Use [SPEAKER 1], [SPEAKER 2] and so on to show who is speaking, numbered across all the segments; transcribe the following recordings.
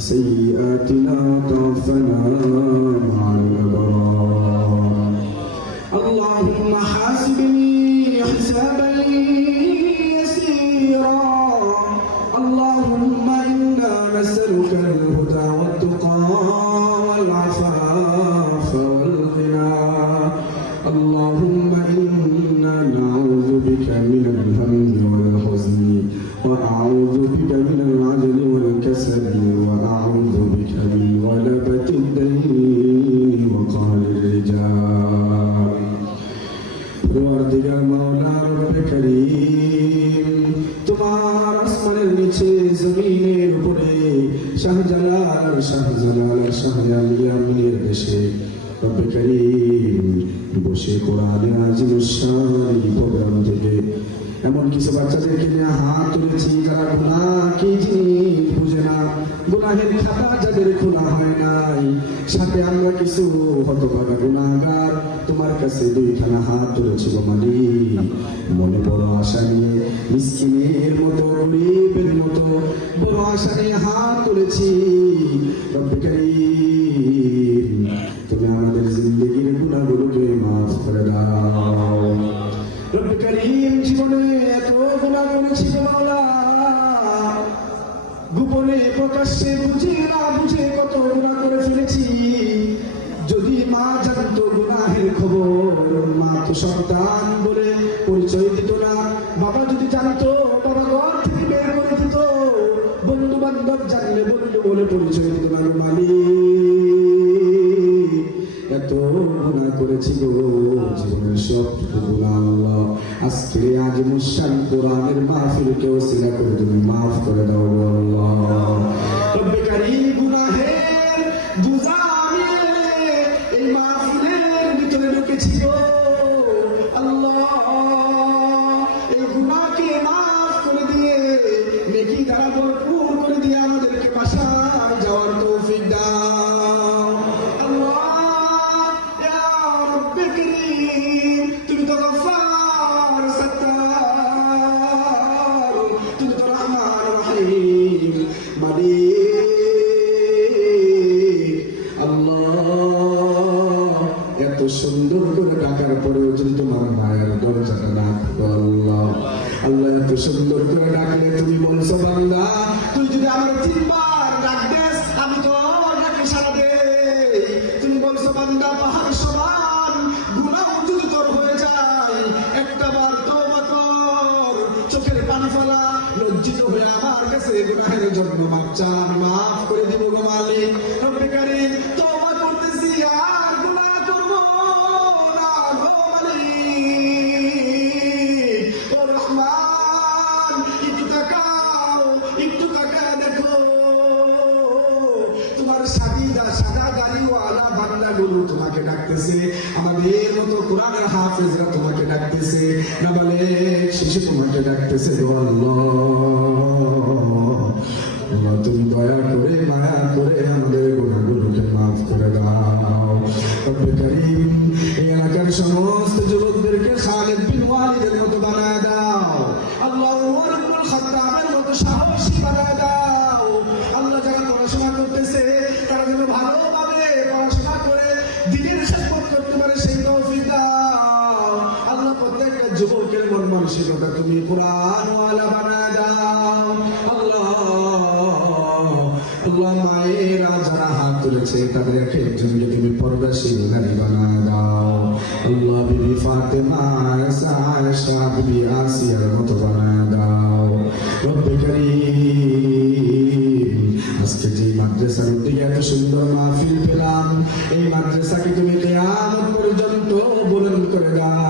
[SPEAKER 1] سيئاتنا تغفنا এমন কিছু বাচ্চাদেরকে নিয়ে হাত তুলেছি যারা গুণা কি বুঝে না। গুনাহের খাতা যাদের খোলা হয় নাই, সাথে আমরা কিছু হতভাগা গুণাগার তোমার কাছে দুইখানা হাত তুলেছি গো মালিক। মনে বড় আশা নিয়ে মিসকিনের মতো, গরিবের মতো বড় আশা নিয়ে হাত তুলেছি। রব্বে সন্তান বলে পরিচয় দিত না। বাবা যদি জানতো, বাবা ঘর থেকে বের করে দিত। বন্ধু বান্ধব জানলে বন্ধু বলে পরিচয় দিত না। মালিক এত গুণা করেছি গো। জীবনের সব গুণা আল্লাহ। আজকে আজ মুসান কোরআনের মাহফিল কেউ সিনা করে তুমি মাফ করে দাও আল্লাহ। রব্বে কারীম গুনাহের শিশু তোমাকে ডাকতেছে আল্লাহ তুমি দয়া করে মায়া করে আমাদের গুণাগুলোকে মাফ করে দাও। এই এলাকার সমস্ত যুবকদেরকে মন মানসিকতা তুমি মায়েরা যারা হাত তুলেছে তাদের এক একজনকে তুমি নারী দাও। আল্লাহ, বিবি বিবি আসিয়ার মতো দাও। আজকে যে মাদ্রাসার এত সুন্দর মাহফিল পেলাম, এই মাদ্রাসাকে তুমি কেয়ামত পর্যন্ত বুলন্দ করে দাও।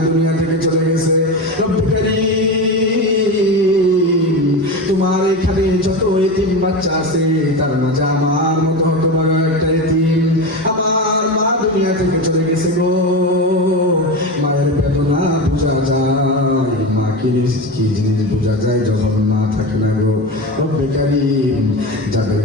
[SPEAKER 1] বোন দুনিয়া থেকে চলে গেছে। তোমার এখানে যত এতিম বাচ্চা আছে, তার মাঝে আমার মতো হতে বড় একটা এতিম। আমার মা দুনিয়া থেকে চলে গেছে গো। মায়ের বেদনা বোঝা যায় মা থাকে না গো। রব্বে কারিম, যাদের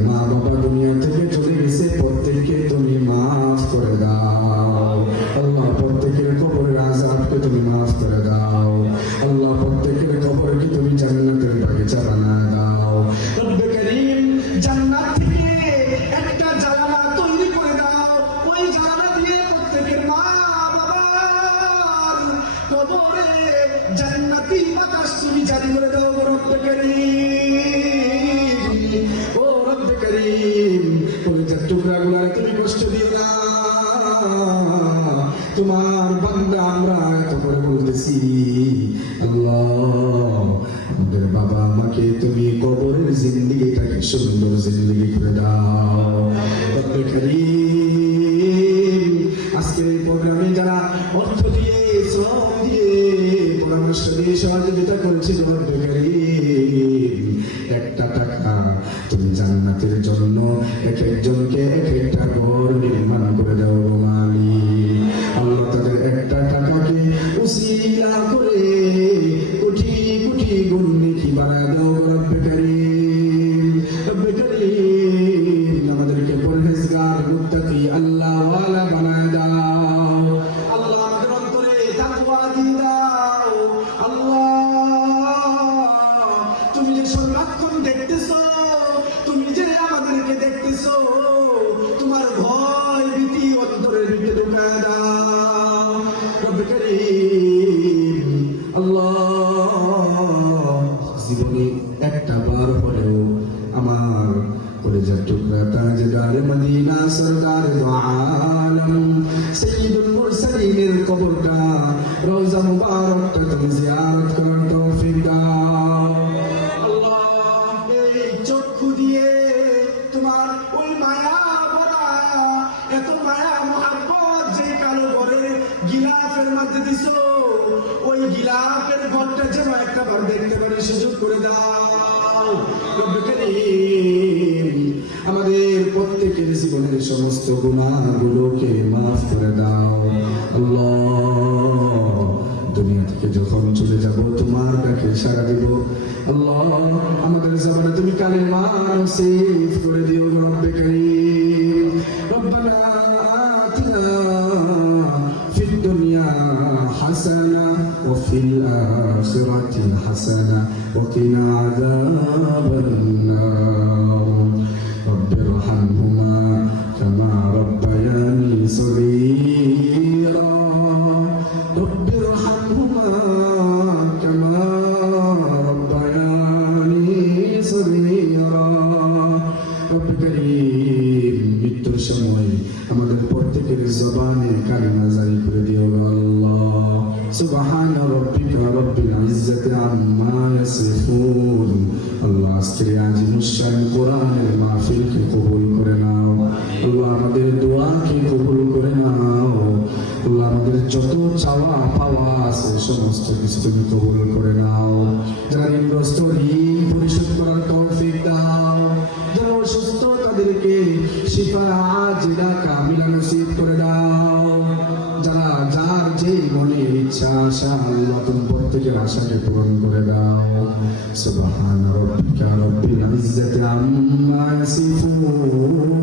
[SPEAKER 1] তোমার বান্দা আমরা এত করে বলতেছি আমাদের বাবা আমাকে তুমি কবরের জিন্দিগিটাকে সুন্দর করে দাও। আজকের এই প্রোগ্রামে যারা অর্থ দিয়ে, শ্রম দিয়ে পরামর্শ দিয়ে সহযোগিতা করেছে রব্বে কারিম, একটা টাকা তুমি জান্নাতের জন্য এক একজনকে এক একটা ঘর নির্মাণ করে দাও। নেকি দাও আমাদেরকে পরহেজগার, মুত্তাকি আল্লাহ ওয়ালা বানায় আল্লাহ আমাদের অন্তরে তাকওয়া দিয়ে দাও। আল্লাহ, তুমি দেখতেছো, তুমি যে আমাদেরকে দেখতেছো সৈয়দুল মুরসালিনের কবরটা রওজা মুবারকটা তুমি জিয়ারত করার তৌফিক আল্লাহ এই চক্ষু দিয়ে তোমার ওই মায়া ভরা এত মায়া মহাব্বত যে কালো করে গিলাফের মধ্যে দিছো ওই গিলাফের ঘরটা যেন একটা বার দেখতে পারে সুযোগ করে দাও রব্বে জীবনের সমস্ত গুণাগুলোকে মাফ করে দাও। আল্লাহ, দুনিয়া থেকে যখন চলে যাব, তোমার ডাকে সারা দিব। আল্লাহ, আমাদের জবানে তুমি কালে মানসিফ করে দিও রব্বে কারীম। রব্বানা আতিনা ফিদ দুনিয়া হাসানা ওয়া ফিল আখিরাতি হাসানা ওয়া কিনা আযাবান জবানে কালিমা জারি করে দিও আল্লাহ। সুবহান রব্বিকা রব্বিল ইজ্জাতি আম্মা ইয়াসিফুন। আল্লাহ আজকের আজিমুশান কোরআনের মাহফিলকে কবুল করে নাও। আল্লাহ আমাদের দোয়াকে কবুল করে নাও। আল্লাহ আমাদের যত চাওয়া পাওয়া আছে সমস্ত কিছু তুমি কবুল করে নাও। যারা তাদেরকে শিফা আজিলা কামিলা নসিব করে দাও। যারা যার যে মনের ইচ্ছা আশা আল্লাহ প্রত্যেকের আশাকে পূরণ করে দাও। সুবহান রব্বিকা রব্বিল ইজ্জাতি আম্মা ইয়াসিফুন।